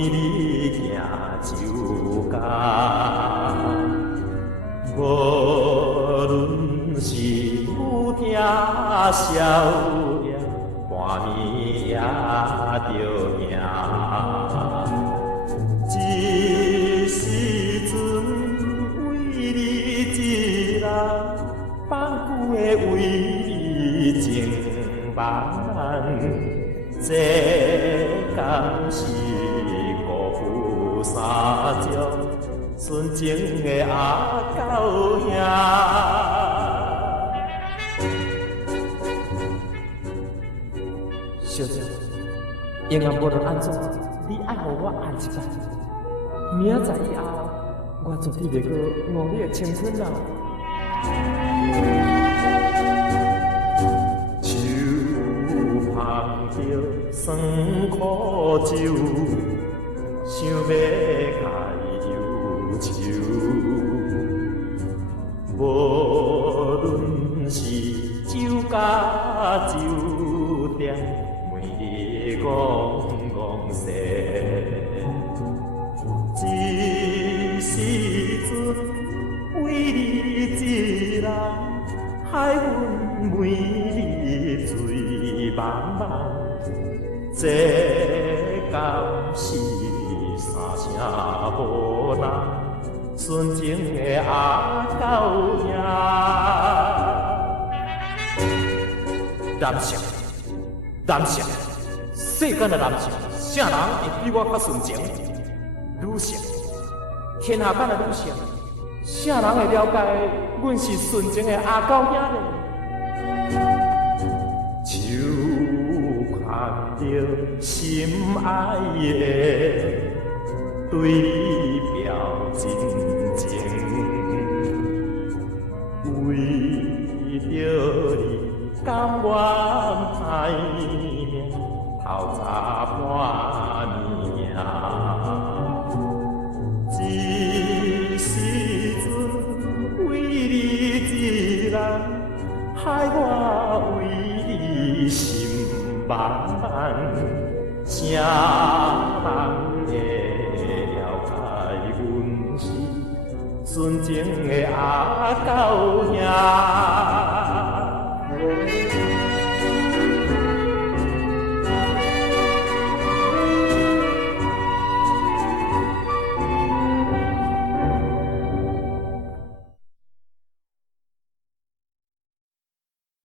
你行酒家，无论是有听少爷，半暝也着赢。一时阵为你一人，放久的为你情茫然，这敢是辜负三种纯情的阿狗兄？小姐，永远无论安怎，你爱互我爱一摆。明仔载以后，我绝对袂去误你的青春啦。手捧着酸苦酒，想要甲伊忧愁。无论是酒家酒店，每日戆戆说。一时阵为你一人，害阮每日醉茫茫，这敢是三声无人纯情的阿狗兄？男性，男性，世间的男性，啥人会比我较纯情？女性，天下间的女性，啥人会了解阮是纯情的阿狗兄呢？手牵着心爱的，对你表真情，为着你甘愿歹命，透早半年命。一时阵为你一人，害我为你心茫茫，啥人会了解阮是纯情的阿狗兄？